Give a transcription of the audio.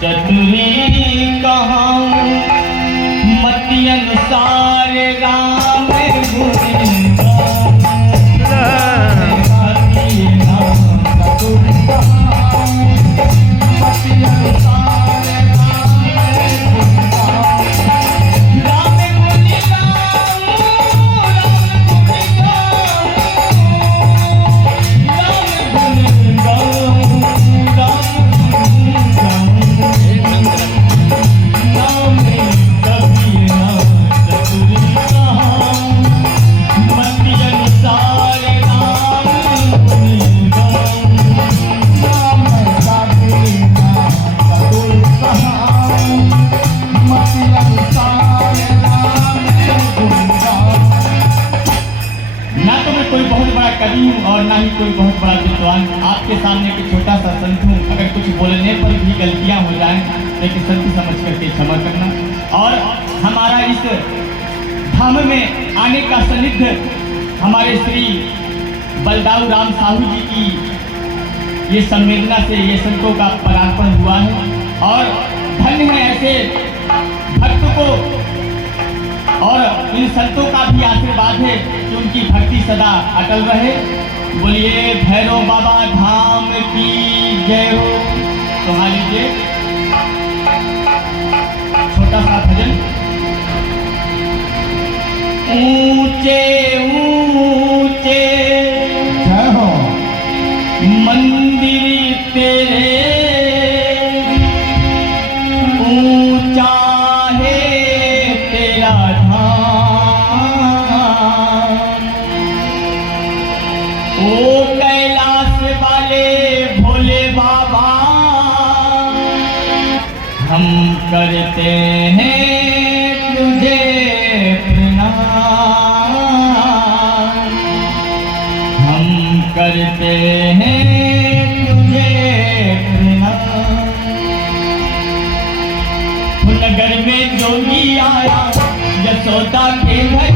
चतुरी कहाँ मति अनुसार राम गुण कवि हूँ और ना ही कोई बहुत बड़ा विद्वान। आपके सामने एक छोटा सा संत हूँ। अगर कुछ बोलने पर भी गलतियाँ हो जाएं लेकिन संत समझ करके क्षमा करना। और हमारा इस धाम में आने का सनिध्य हमारे श्री बलदाऊ राम साहू जी की ये संवेदना से ये संतों का पदार्पण हुआ है। और धन्य है ऐसे भक्त को और इन संतों का भी आशीर्वाद है कि उनकी भक्ति सदा अटल रहे। बोलिए भैरव बाबा धाम की जय हो। तो हाँ लीजिए छोटा सा भजन। ऊंचे ऊंचे जय हो मंदिर तेरे, ऊंचा है तेरा ओ कैलाश वाले भोले बाबा, हम करते हैं तुझे प्रणाम, हम करते हैं तुझे प्रणाम। नगर में जोगी आया यशोदा के घर